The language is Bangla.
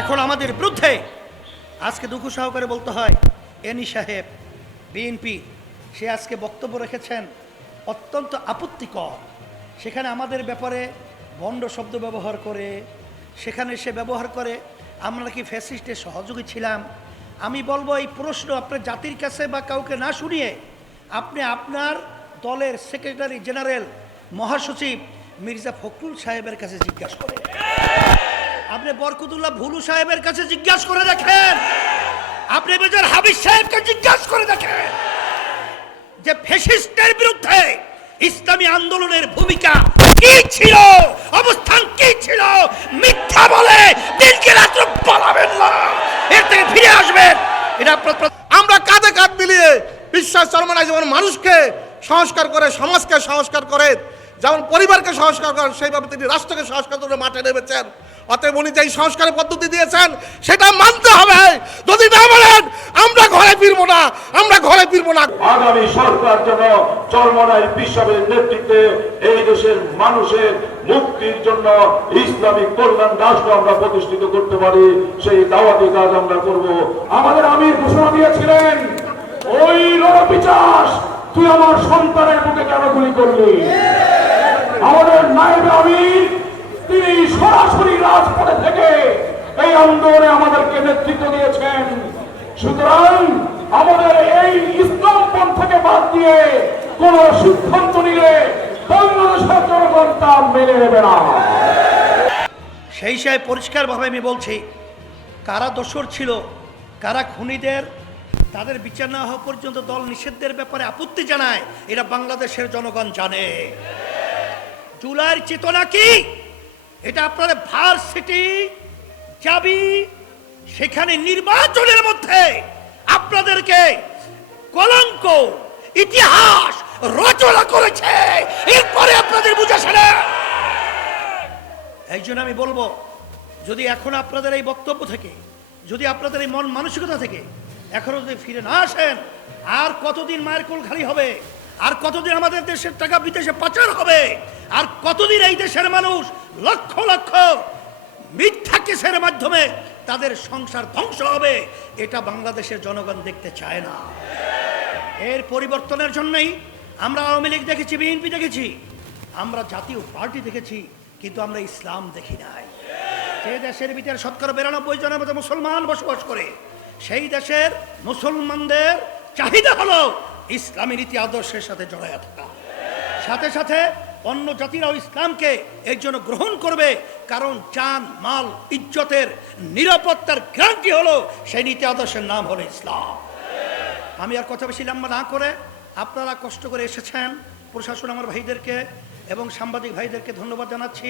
এখন আমাদের বিরুদ্ধে আজকে দুঃখ সহকারে বলতে হয়, এনি সাহেব, বিএনপি, সে আজকে বক্তব্য রেখেছেন অত্যন্ত আপত্তিকর। সেখানে আমাদের ব্যাপারে বন্ড শব্দ ব্যবহার করে, সেখানে সে ব্যবহার করে, আমরা কি ফ্যাসিস্টের সহযোগী ছিলাম। আমি বলব, এই প্রশ্ন আপনার জাতির কাছে বা কাউকে না শুনিয়ে আপনি আপনার দলের সেক্রেটারি জেনারেল মহাসচিব মির্জা ফখরুল সাহেবের কাছে জিজ্ঞাসা করেন। আপনি বরকতুল্লাহ ভুলু সাহেবের কাছে জিজ্ঞাসা করে দেখেন। আপনি মেজর হাবিজ সাহেবকে জিজ্ঞাসা করে দেখেন যে ফেসিস্টের বিরুদ্ধে ইসলামী আন্দোলনের ভূমিকা কি ছিল, অবস্থান কি ছিল, মিথ্যা বলে দিনকে রাত্র পালাবেন না। এর থেকে ফিরে আসবেন। এটা আমরা কাঁধে কাঁধ মিলিয়ে বিশ্বাস চরমনায় যেমন মানুষকে সংস্কার করে, সমাজকে সংস্কার করে, যেমন পরিবারকে সংস্কার করেন সেইভাবে তিনি রাষ্ট্রকে সংস্কার করে মাঠে নেমেছেন। অতএব উনি যেই সংস্কারের পদ্ধতি দিয়েছেন, সেটা মানতে হবে। যদি না বলেন আমরা ঘরে ফিরবো না, আমরা ঘরে ফিরবো না। আগামী সরকার যেন চরমনাই বিশ্বের নেতৃত্বে এই দেশের মানুষের মুক্তির জন্য ইসলামিক কল্যাণ রাষ্ট্র আমরা প্রতিষ্ঠিত করতে পারি, সেই দাওয়াতি কাজ আমরা করব। আমাদের আমির ঘোষণা দিয়েছিলেন, ওই রণপিচাস, তুই আমার সন্তানের মুখে কেন গুলি করলি? আমাদের নায়েবে আমির সরাসরি রাজপথে থেকে এই আন্দোলনে আমাদেরকে নেতৃত্ব দিয়েছেন। সুতরাং আমাদের এই ইসলাম পন্থাকে বাদ দিয়ে কোন সিদ্ধান্ত নিলে বাংলাদেশের জনগণ তা মেনে নেবে না। সেই সাহেব পরিষ্কারভাবে আমি বলছি, কারা দোষর ছিল, কারা খুনিদের, তাদের বিচার না হওয়া পর্যন্ত দল নিষেধের ব্যাপারে আপত্তি জানায়, এটা বাংলাদেশের জনগণ জানে। জুলাইয়ের চেতনা কি? এটা আপনাদের ভার্সিটি যাবি সেখানে নির্বাচনের মধ্যে আপনাদেরকে কলঙ্ক, ইতিহাস রচনা করেছে। এরপরে আপনাদের বুঝেছে না এই জন্য আমি বলব, যদি এখন আপনাদের এই বক্তব্য থেকে, যদি আপনাদের এই মন মানসিকতা থেকে এখনও যদি ফিরে না আসেন, আর কতদিন মায়ের কোল খালি হবে? আর কতদিন আমাদের দেশের টাকা বিদেশে পাচার হবে? আর কতদিন এই দেশের মানুষ লক্ষ লক্ষ মিথ্যা কেসের মাধ্যমে তাদের সংসার ধ্বংস হবে? এটা বাংলাদেশের জনগণ দেখতে চায় না। এর পরিবর্তনের জন্যই আমরা আওয়ামী লীগ দেখেছি, বিএনপি দেখেছি। আমরা জাতীয় পার্টি দেখেছি, কিন্তু আমরা ইসলাম দেখি নাই। যে দেশের ভিতরে শতকরা বিরানব্বই জনের মতো মুসলমান বসবাস করে, সেই দেশের মুসলমানদের চাহিদা হলো ইসলামী নীতি আদর্শের সাথে জড়াইয়া থাকা। সাথে সাথে অন্য জাতিরাও ইসলামকে এর জন্য গ্রহণ করবে, কারণ চান মাল, ইজ্জতের নিরাপত্তার গ্যারান্টি হলো সেই নীতি আদর্শের নাম হলো ইসলাম। আমি আর কথা বেশি লম্বা না করে আপনারা কষ্ট করে এসেছেন প্রশাসন আমার ভাইদেরকে এবং সাংবাদিক ভাইদেরকে ধন্যবাদ জানাচ্ছি।